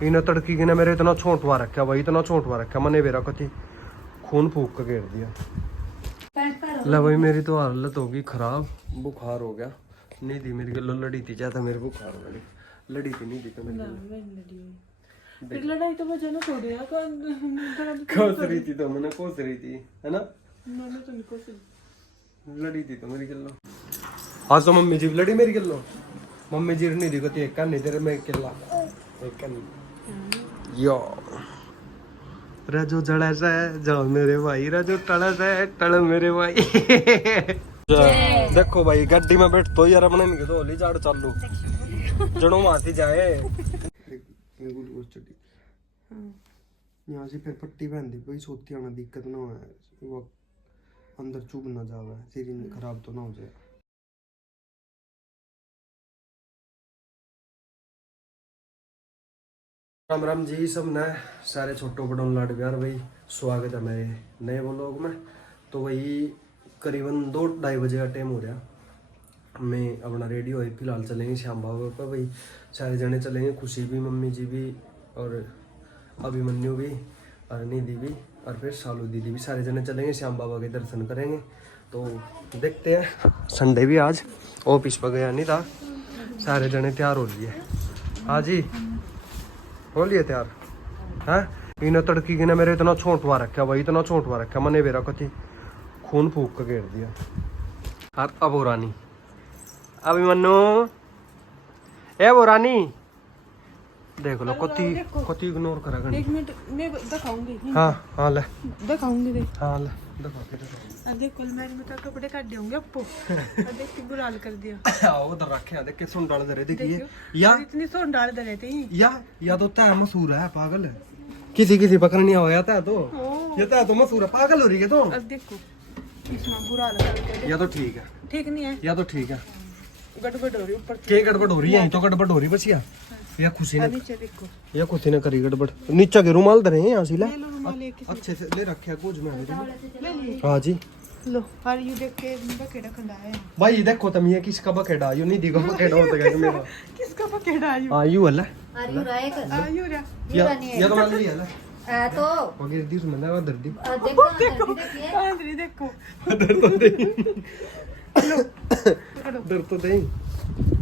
इन्हें तड़की की ने मेरे इतना छोंटवा रखा भाई, इतना छोंटवा रखा मैंने मेरा कति खून फूक के घेर दिया। ला भाई मेरी तो हालत होगी खराब, बुखार हो गया। नहीं दी मेरी गलो लड़ी थी ज्यादा, मेरे बुखार हो गई। लड़ी थी नहीं दी तो मेरी लड़ाई तो वजह ना थोड़ी है कोस रही थी, तो मैंने कोस रही थी है ना, मैंने तो नहीं कोस लड़ी थी तो मेरी गलो। आज तो मम्मी जी लड़ी मेरी गलो, मम्मी जी नहीं दी को एक का नहीं तेरे में किला एक का नहीं यो राजू जड़ा से जाओ मेरे भाई, राजू टड़ा से टड़ मेरे भाई। देखो भाई गड्डी में बैठ तो यार अपने नहीं तो होली झाड़ चालू जड़ों माती जाए। यहाँ से फिर पट्टी पहन दी कोई सोती आना दिक्कत ना हो, वो अंदर चुभ ना जावे, शरीर खराब तो ना हो जाए। राम राम जी सब ने सारे छोटों बड़ों लाड प्यार भाई, स्वागत है मेरे नए व्लॉग में। तो वही करीबन 2-2:30 बजे का टाइम हो रहा, मैं अपना रेडी हुई फिलहाल चलेंगे श्याम बाबा पर भाई, सारे जने चलेंगे, खुशी भी मम्मी जी भी और अभिमन्यु भी और निधि भी और फिर सालू दीदी भी, सारे जने चलेंगे श्याम बाबा के दर्शन करेंगे। तो देखते हैं, संडे भी आज ऑफिस पर गया नहीं था, सारे जने तैयार हो लिए। हाँ जी हो लिए तैयार है। इन्हें तड़की की ने मेरे इतना छोंटवा रखा भाई, इतना छोंटवा रखा मैंने मेरा कति खून फूक के घेर दिया। और अब हो रानी अभिमन्यु ए वो रानी देख लो कति इग्नोर करा गई। 1 मिनट मैं दिखाऊंगी। हाँ हाँ ले दिखाऊंगी देख। हाँ ले दिखा देख कल मैंने में कपड़े काट होंगे अपो देख के बुरा हाल कर दिया। आओ उधर रखे देख के सुन डाल दे देखिए या इतनी सोन डाल दे रहे थे या तो तय मशहूर है पागल, किसी पकड़नी हो जाता है तो ये तो मशहूर है, पागल हो रही है तो। अब देखो इसमें बुरा हाल कर दिया। या तो ठीक है, ठीक नहीं है, या तो ठीक है, गड़बड़ हो रही ऊपर के गड़बड़ हो रही है तो गड़बड़ हो रही बस या खुशी ने, नीचे देखो या खुशी ने करी गड़बड़। नीचे के रुमाल धरे हैं यहाँ से ले ले लो रुमाल एक अच्छे से ले रखे हैं कुछ में ले लिए। हाँ जी लो और ये देख के बकेड़ा खंडा है भाई देखो तुम ये किसका बकेड़ा आयु नहीं दिखा बकेड़ा होता है मेरा किसका बकेड़ा आयु आयु वाला आयु रा या तो मान लिया ना है तो वगैरह दी उसमें ना दर्द दी देखो आंधरी देखो दर्द तो दे दर्द तो दे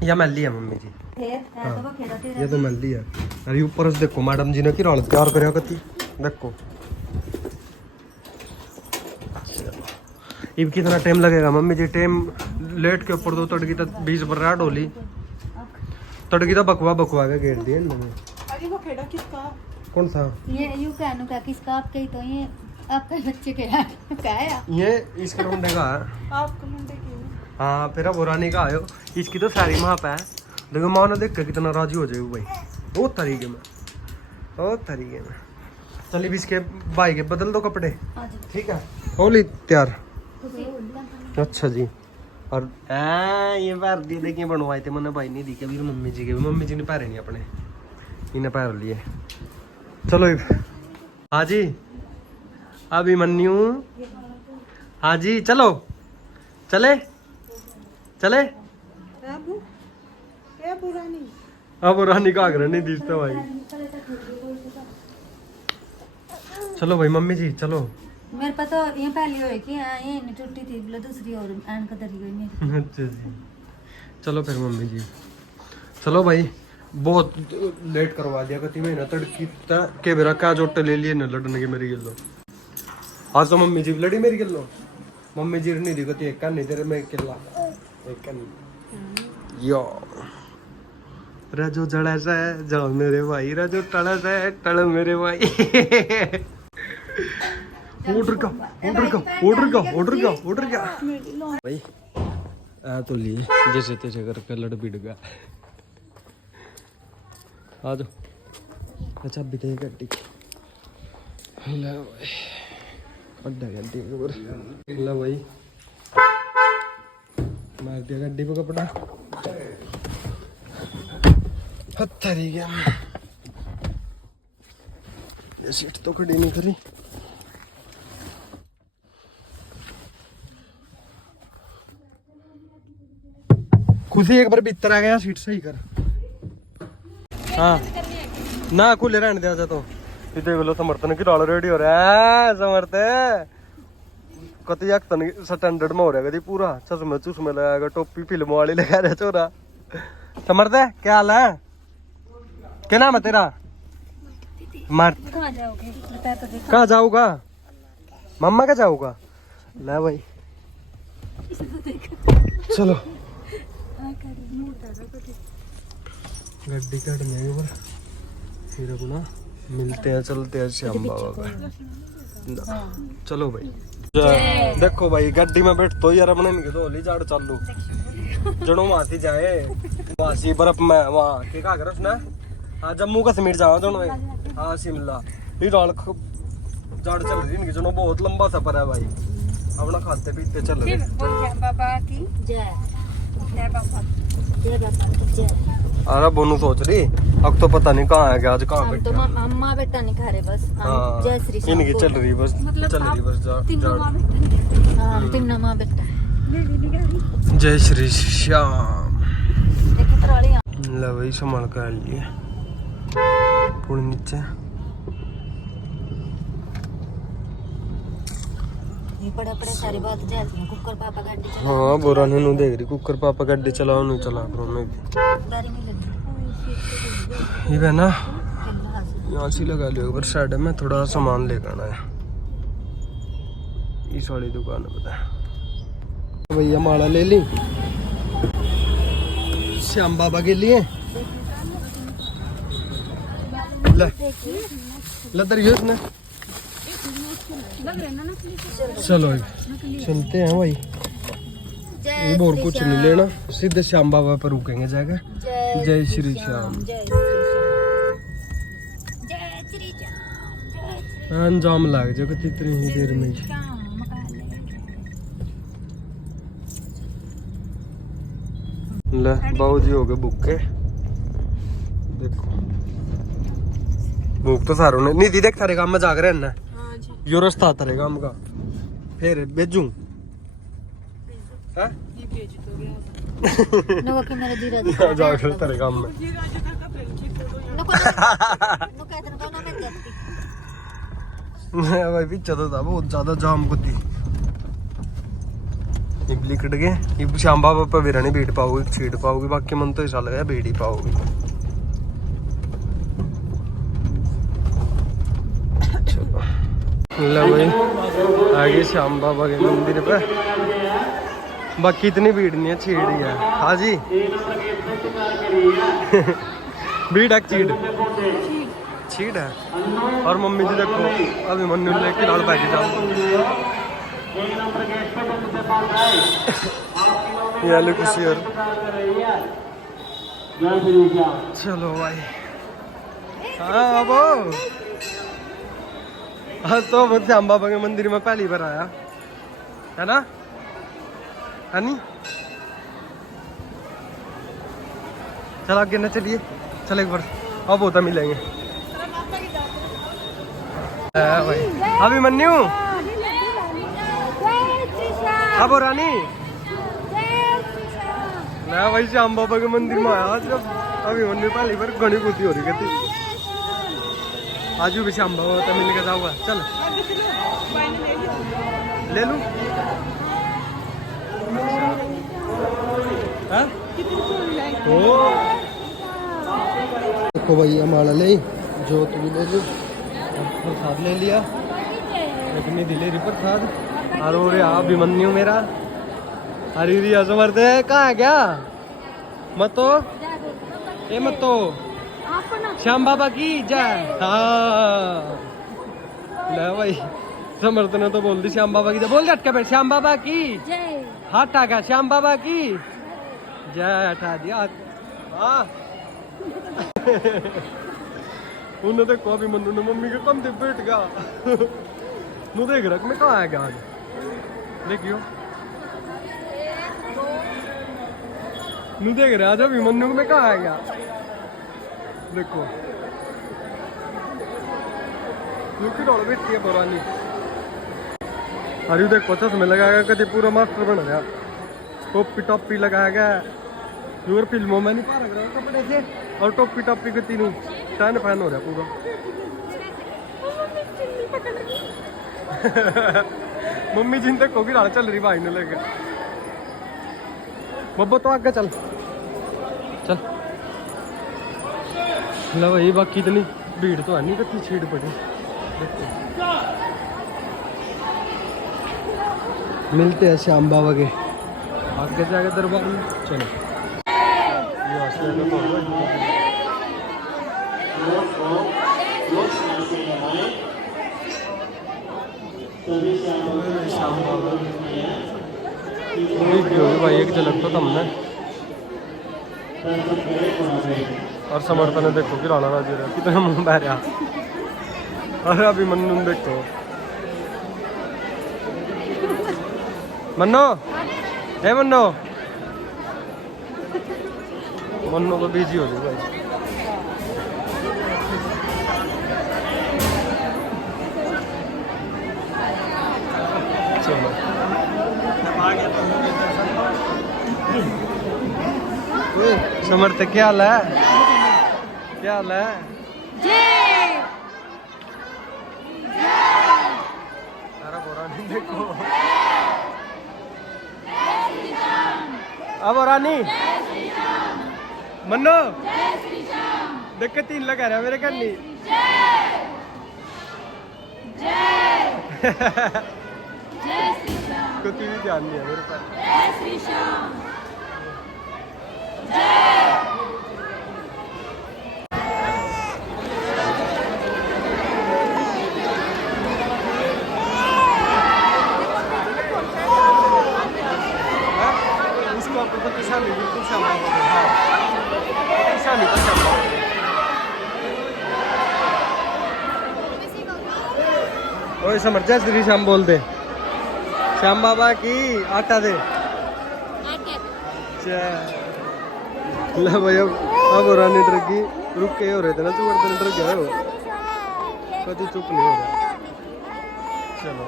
या मैं लिया मम्मी जी है तो वो खेला तेरा ये तो मैं लिया। अरे ऊपर से देखो मैडम जी ने की रात प्यार करया कती देखो। अब कितना टाइम लगेगा मम्मी जी, टाइम लेट के ऊपर दो तड़की तक 20 बर्रा डोली तड़की तो बकवा के घेर दिए इन्होंने। अरे वो खेड़ा किसका कौन सा ये यू कहनो का किसका आपके ही तो ये आपका बच्चे के है क्या है ये इसके मुंडे का है। आपका मुंडे की हाँ फिर अब रानी का आयो, इसकी तो सारी माँ पे है। देखो माँ ने देख के कितना राजी हो जाए भाई, बहुत तरीके में चलिए भी इसके भाई के बदल दो कपड़े ठीक है, होली तैयार। अच्छा जी और ये पैर दिए देखिए बनवाए थे मैंने भाई नहीं दी के भी, मम्मी जी के भी, मम्मी जी ने पैरे नहीं अपने इन्हें पैर लिए। चलो हाँ जी अभिमन्यु हाँ जी चलो चले अब रानी का आग्रह नहीं दिखता भाई। चलो भाई मम्मी जी चलो। मेरे पता ये पहली होए कि ये नहीं टूटी थी बोले दूसरी और एंड का दरी गई अच्छा जी चलो फिर मम्मी जी चलो भाई, बहुत लेट करवा दिया कति महीना तड़की के बेरा क्या जोटे ले लिए न लड़ने के मेरी गिल्लो। आज तो मम्मी जी लड़ी मेरी गिल्लो, मम्मी जी नहीं दी कति एक का नहीं तेरे में किला एक का नहीं यो राजू जड़ा से जाओ मेरे भाई, राजू टड़ा से टड़ मेरे भाई। ऑर्डर का भाई आ तो लिए जैसे तैसे करके लड़ बिड़ गया। आ जाओ अच्छा भी थे गड्डी ला भाई अड्डा गड्डी के ऊपर ला भाई मार दिया गड्डी पे कपड़ा पत्थर ही गया। ये सीट तो खड़ी नहीं करी। खुद ही एक बार भीतर आ गया, सीट सही कर। हाँ ना खुले रहने दिया जा तो ये देख लो समर्थन की डाल रेडी हो रहा है समर्थ कति तन स्टैंडर्ड में हो रहा है पूरा चश्मे चुश्मे लगाएगा टोपी फिल्म वाली लगा रहा छोरा समर्थ क्या हाल है क्या नाम है तेरा मर्द कहाँ जाओगे बता तो दे। कहाँ जाऊगा मम्मा का जाऊगा ले भाई चलो गड्डी काटने के ऊपर फिर अपना मिलते हैं चलते हैं श्याम बाबा का चलो भाई देखो भाई गड्डी में बैठ तो यार अपने नहीं तो झाड़ चालू जनो वहां जाए वहां बर्फ में वहाँ के क्या कर उसने हाँ जम्मू कश्मीर जाओ दोनों हाँ शिमला ये झाड़ चल रही इनकी जनो बहुत लंबा सफर है भाई अपना खाते पीते चल रहे बाबा की जय जय बाबा जय बाबा जय। अरे बोनू सोच रही अब तो पता नहीं कहाँ है क्या आज कहाँ हम तो बैठे अम्मा बेटा नहीं खा रहे बस हाँ जय श्री श्याम इनकी चल रही बस चल रही बस हाँ तीन माँ बेटा जय श्री श्याम देखो तराली ले भाई संभाल कर लिए पूरी नीचे ये बड़े बड़े सारी बात जाती है कुकर पापा गाड़ी चला हाँ बोरा ने देख रही कुकर पापा गड्डी चलाओ नहीं चला करो मैं गाड़ी में लगी ये है ना यहाँ से लगा लियो पर साइड में थोड़ा सामान लेकर आना है इस वाली दुकान है पता है भैया माला ले ली श्याम बाबा के लिए लदर गया उसने चलो चलते हैं भाई ये और कुछ नहीं लेना सीधे श्याम बाबा पर रुकेंगे जाकर जय श्री श्याम जय श्री श्याम जय श्री श्याम अंजाम लग जाएगा इतनी ही देर में ही। ले बाबू जी हो गए भूखे देखो भूख तो सारों ने निधि देख थारे काम में जाग रहे हैं ना यो रास्ता तारे काम का फिर भेजू हैं नको कि मेरा जीरा दिखा जाग रहे तारे काम में नको कहते ना मैं जाती भाई पीछे तो था बहुत ज्यादा जाम को थी इबली कट गए इब श्याम बाबा पर भी नहीं बैठ पाओगे छीट पाओगे बाकी मन तो ऐसा लगा बैठ ही पाओगे चलो लो भाई आगे श्याम बाबा के मंदिर पे बाकी इतनी भीड़ नहीं है छीड़ ही है हाँ जी भीड़ है छीड़ है और मम्मी जी देखो अभी मन्नू लेके लाल बैग जाओ ये आलू खुशी और चलो भाई हाँ बाबू हाँ तो बहुत श्याम बाबा के मंदिर में पहली बार आया है ना नहीं चल आगे ना चलिए चल एक बार अब होता मिलेंगे भाई अभी मन्नू अब हो रानी मैं वही श्याम बाबा के मंदिर में आया जब अभी मंदिर पहली बार घनी खुशी हो रही थी आज भी श्याम बाबा तो मिल के जाऊंगा चल ले लूं देखो भैया माला ले जोत भी ले ली प्रसाद ले लिया इतनी दिलेरी प्रसाद और अभिमन्यु मेरा हरी रिया समर्थ है कहाँ है क्या मतो ये मतो श्याम बाबा की जय हाँ ले भाई समर्थ ने तो बोल दी श्याम बाबा की जय बोल झटका पे श्याम बाबा की जय हाथ आ गया श्याम बाबा की जय हटा दिया हाँ उन्होंने देखो अभी मन्नू ने मम्मी के कंधे पे बैठ गया नु देख रख मैं कहाँ आ गया देखियो नु देख रहा अभी मन्नू में कहाँ आ गया देखो क्योंकि डोल बैठी है पुरानी अरे देखो चश्मे लगाया कभी पूरा मास्टर बन गया टोपी टोपी लगाया गया फिल्मों में नहीं पा रहा कपड़े से और टोपी टोपी के तीनों टैन फैन हो रहा पूरा। मम्मी जी तक होगी रात चल रही भाई ने लेके। बब्बो तो आगे चल चल। लो भाई बाकी इतनी भीड़ तो है नहीं, कितनी छीड़ पड़ी। मिलते हैं श्याम बाबा के आगे जाके दरबार में। चलो श्याम बाबा भाई एक झलक तो तुमने। और समर्थ ने देखो कि राणा राजी रहा कितना मुंह बह रहा। अरे अभी मन्नू देखो, मन्नो जय मन्नो। मन्नो तो बिजी हो गई भाई। चलो समर्थ क्या हाल है, क्या हाल है? अरे बोरानी देखो, अब बोरानी मन्नो देख के 3 लगा रहा मेरे घर नहीं। कुछ भी ध्यान नहीं है मेरे पास। उसको अपन किसान नहीं, बिल्कुल श्यामा किसान नहीं तो श्यामा। ओए समझ जा श्री श्याम बोल दे। श्याम बाबा की आटा दे। ला भाई अब रानी डर की रुक के हो रहे थे ना, तू डर गया हो, कभी चुप नहीं हो रहा। चलो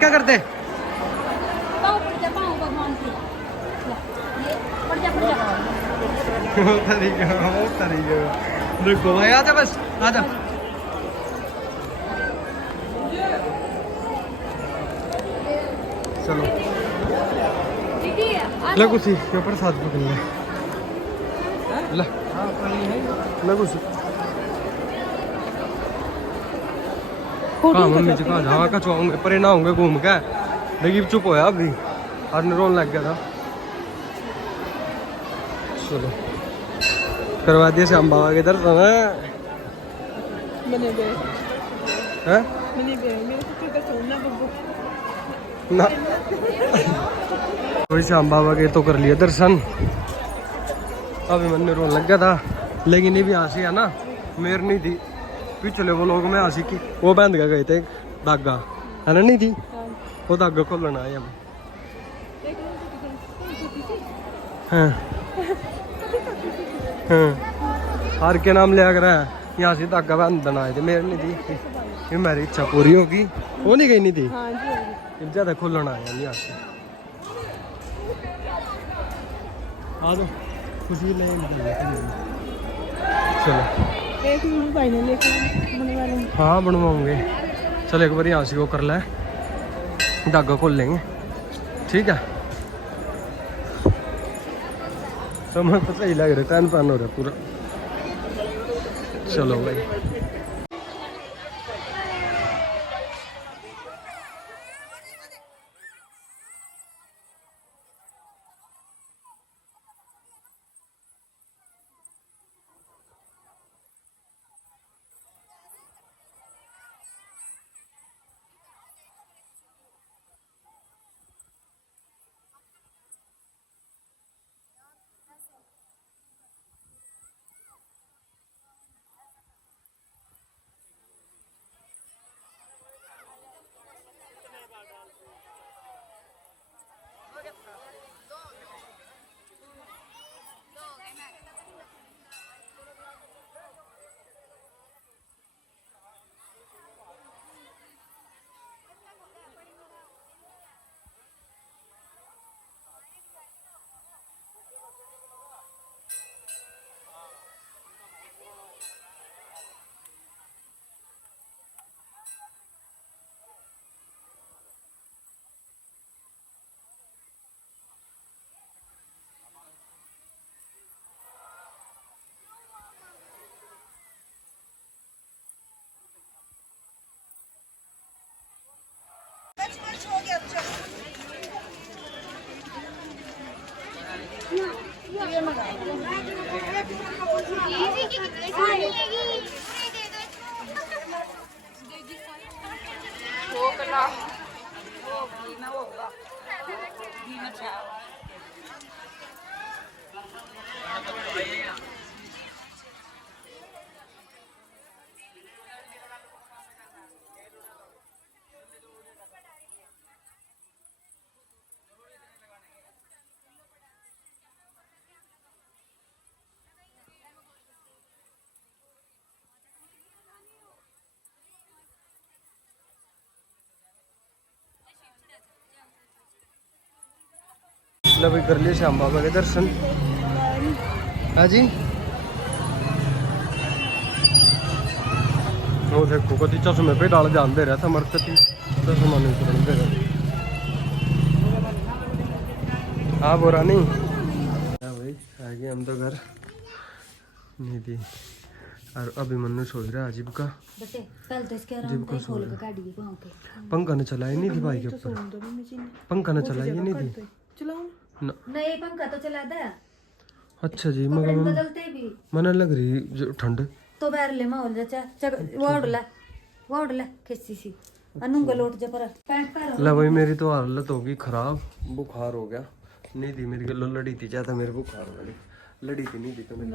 क्या करते? देखो भाई आजा, बस आजा। चलो लगू सी के प्रसाद पकड़ ले। लगू सी कहाँ मम्मी जी कहाँ जहाँ का चुआऊंगे परे ना होंगे घूम के। देखिए चुप होया अभी, आज रोन लग गया था। चलो करवा दिया श्याम बाबा के दर्शन है ना। वही श्याम बाबा के तो कर लिया दर्शन। अभी मन में रोन लग गया था, लेकिन ये भी हंसी है ना, मेर नहीं थी। पिछले वो लोग में हंसी की वो बांध के गए थे धागा, है ना नहीं थी, वो धागा खोलना है हम। हाँ हाँ हार के नाम लिया कर यहाँ से धागा बांधना आए थे, मेरे नहीं थी। ये मेरी इच्छा पूरी होगी, वो नहीं गई नहीं थी। ज्यादा खोलना आया यहाँ से। आ जाओ खुशी ले। चलो हाँ बनवाऊंगे। चल एक बार यहाँ से वो कर ले, धागा खोल लेंगे, ठीक है। समय तो सही लग रहा है, टैन पैन हो रहा है पूरा। चलो भाई मतलब कर लिए श्याम बाबा के दर्शन। हाँ जी, वो देखो कति चश्मे पे डाल ध्यान दे रहा था मरकती चश्मा नहीं उतरने दे रहा। हाँ बोरा नहीं। हाँ भाई आ गए हम तो घर। निधि और अभी मनु सो रहा अजीब का। पहले तो इसके आराम से खोल के काटिए पाँव के। पंखा ने चलाया नहीं थी भाई के ऊपर, पंखा ने चलाया नहीं थी नहीं पंखा तो चला दे। अच्छा जी, कपड़े मगर बदलते भी मना लग रही ठंड तो बैर ले माहौल जा वाड़ ले किसी सी अनुंगा लोट जा पर पैंट पर ला भाई मेरी तो हालत होगी खराब, बुखार हो गया। नहीं थी मेरी गलो लड़ी थी चाहता मेरे बुखार हो गई, लड़ी थी नहीं थी तो मेरी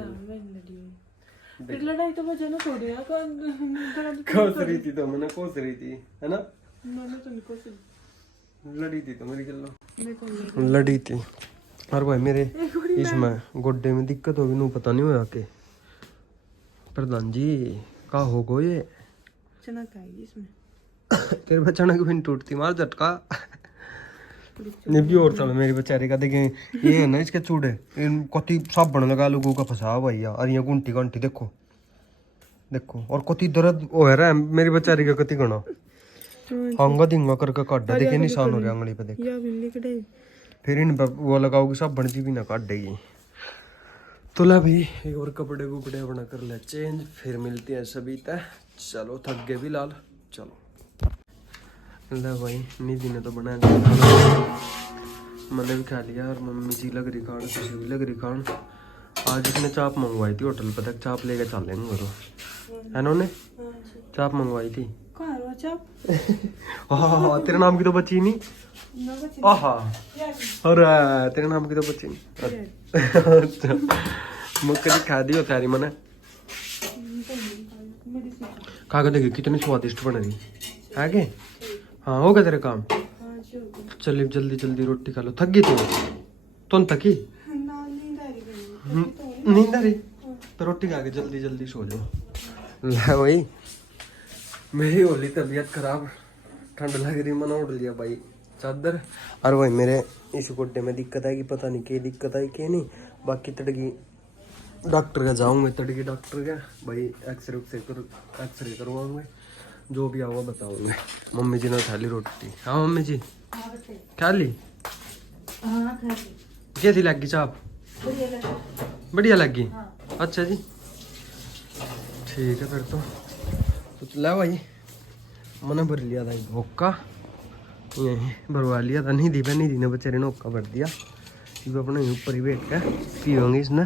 लड़ाई तो वजह ना थोड़ी है कोस रही थी तो मैंने कोस रही थी है ना, मैंने तो नहीं कोस लड़ी थी तो मेरी गलो लड़ी थी। और भाई मेरे इसमें गोड्डे में दिक्कत होगी नू पता नहीं होया के प्रधान जी का हो गो ये चना खाएगी इसमें तेरे बचाना भी टूटती मार झटका नहीं भी और चलो मेरी बेचारी का देखें ये है ना इसके चूड़े इन कति साबण लगा लोगों का फंसा भैया और ये गुंटी गुंटी देखो देखो और कति दर्द हो रहा है मेरी बेचारी का कति गणा अंगा दिंगा करके काट देखे निशान हो रहा अंगली पे देख फिर इन पे वो लगाओगी साबण जी भी ना काट देगी। तो ला भाई एक और कपड़े कुपड़े बना कर ले चेंज, फिर मिलती है सभी तय। चलो थक गए भी लाल, चलो ला भाई निधि ने तो बनाया मैंने भी खा लिया और मम्मी जी लग रही खान, खुशी भी लग रही खान। आज इसने चाप मंगवाई थी होटल पे, तक चाप लेके चल लेंगे घरों है ने चाप मंगवाई थी। हाँ तेरे नाम की तो बची नहीं, अरे तेरे नाम की तो बची नहीं। अच्छा मुझे खा दी हो तारी मने खा के देखिए कितनी स्वादिष्ट बन रही है के। हाँ हो गया तेरे काम, चलिए जल्दी जल्दी रोटी खा लो। थक गई तुम थकी नींद आ रही तो रोटी खा के जल्दी जल्दी सो जाओ। ला भाई मेरी होली तबीयत खराब, ठंड लग रही मना उड़ लिया भाई चादर। और भाई मेरे इस गोड्डे में दिक्कत आएगी, पता नहीं क्या दिक्कत आई क्या नहीं। बाकी तड़गी डॉक्टर का जाऊंगे, तड़गी डॉक्टर का भाई एक्सरे करवाऊंगे, जो भी आऊँगा बताऊंगे। मम्मी जी ने खा ली रोटी। हाँ मम्मी जी खा ली, कैसी लगी चाप? बढ़िया लगी। अच्छा जी ठीक है फिर तो ला भाई मैंने भर लिया था होक्का, यही भरवा लिया था। नहीं दी ने बेचारे ने होक्का भर दिया, ये अपने ऊपर ही बैठ कर पियोगे इसने।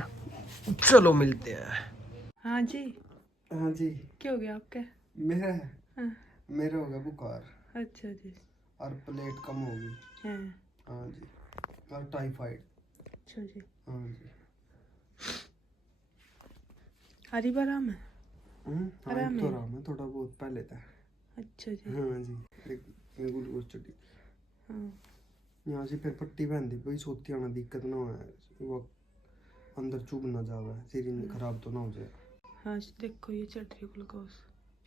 चलो मिलते हैं। हाँ जी हाँ जी क्या हो गया आपका? मेरा हाँ। मेरा हो गया बुखार। अच्छा जी और प्लेट कम होगी। हाँ जी और टाइफाइड। अच्छा जी हाँ जी हरी आराम है? आराम तो आराम है थोड़ा बहुत पहले था। अच्छा जी हाँ जी एक ग्लूकोज चढ़ी। हाँ यहाँ से फिर पट्टी पहन दी भाई, सोती आना दिक्कत ना हो, वो अंदर चुभ ना जावे, शरीर खराब तो ना हो जाए। हाँ देखो ये चढ़ रही ग्लूकोज।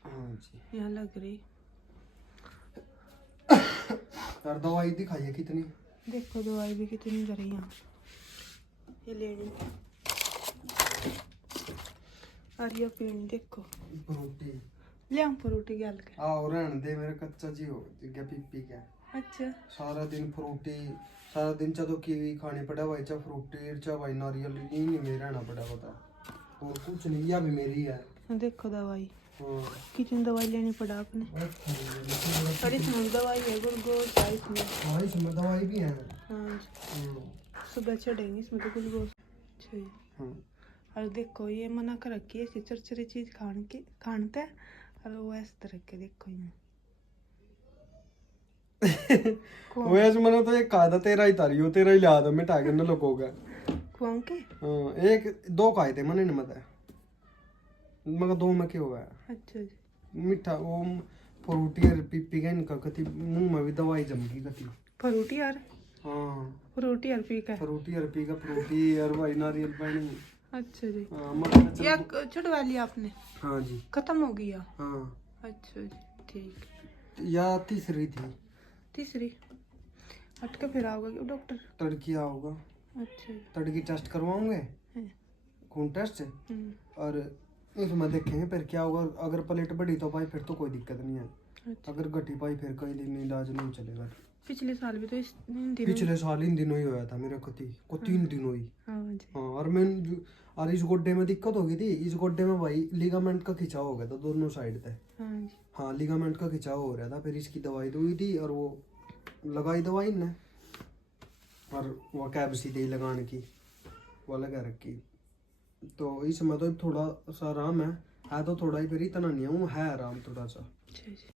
हाँ जी यहाँ लग रही। और दवाई दिखाइए कितनी? देखो दवाई भी कितनी कर रही यहाँ, ये लेनी और ये पीनी। देखो फ्रूटी ले हम फ्रूटी गल के आओ रहने दे मेरा कच्चा जी हो क्या पी क्या। अच्छा सारा दिन फ्रूटी, सारा दिन चाहे तो कीवी खानी पड़ा भाई, चाहे फ्रूटी चाहे भाई नारियल, नहीं में रहना पड़ा पता और कुछ नहीं। या भी मेरी है। देखो दवाई हाँ कितनी दवाई लेनी पड़ा आपने। और इसमें दवाई है ग्लूकोज है इसमें। हाँ इसमें दवाई भी है। हाँ सुबह चढ़ेंगे इसमें तो ग्लूकोज। अच्छा जी हाँ और देखो ये मना कर रखी है ऐसी चरचरी चीज खानते और वो इस तरह के देखो यहाँ वैसे मैंने तो एक कहा था तेरा ही तारी हो, तेरा ही लिया था मिटा के न लोगों का। खुआऊं के? हाँ, एक दो खाए थे मैंने, नहीं मत मगर दो में क्या हुआ है अच्छा जी। मीठा वो फ्रूटी और पी पी के इनका कति मुंह में भी दवाई जम गई कति। फ्रूटी यार, हाँ फ्रूटी यार पी का। फ्रूटी और पी का फ्रूटी और भाई नारियल पानी। अच्छा जी। हाँ मगर या छुड़वा लिया आपने? हाँ जी खत्म हो गया? हाँ। अच्छा जी ठीक। या तीसरी थी। तीसरी हट के फिर आओगे क्यों डॉक्टर? तड़की होगा। अच्छा जी। तड़की टेस्ट करवाओगे, हैं। खून टेस्ट हम्म, और इसमें देखेंगे फिर क्या होगा। अगर प्लेट बढ़ी तो भाई फिर तो कोई दिक्कत नहीं है, अच्छा। अगर घटी पाई फिर कहीं दिन इलाज नहीं चलेगा। पिछले साल भी तो इन दिनों। पिछले साल इन दिनों ही हुआ था मेरा कति को, 3 दिन हुई। हाँ जी। हाँ और मैं और इस गोड्डे में दिक्कत हो गई थी, इस गोड्डे में भाई लिगामेंट का खिंचाव हो गया था दोनों साइड पे। हाँ जी। हाँ लिगामेंट का खिंचाव हो रहा था, फिर इसकी दवाई हुई थी और वो लगाई दवाई ने और वो कैब सीधे ही लगाने की वो लगा रखी। तो इसमें तो थोड़ा सा आराम है तो थोड़ा ही, फिर इतना नहीं है, वो है आराम थोड़ा सा। अच्छा जी।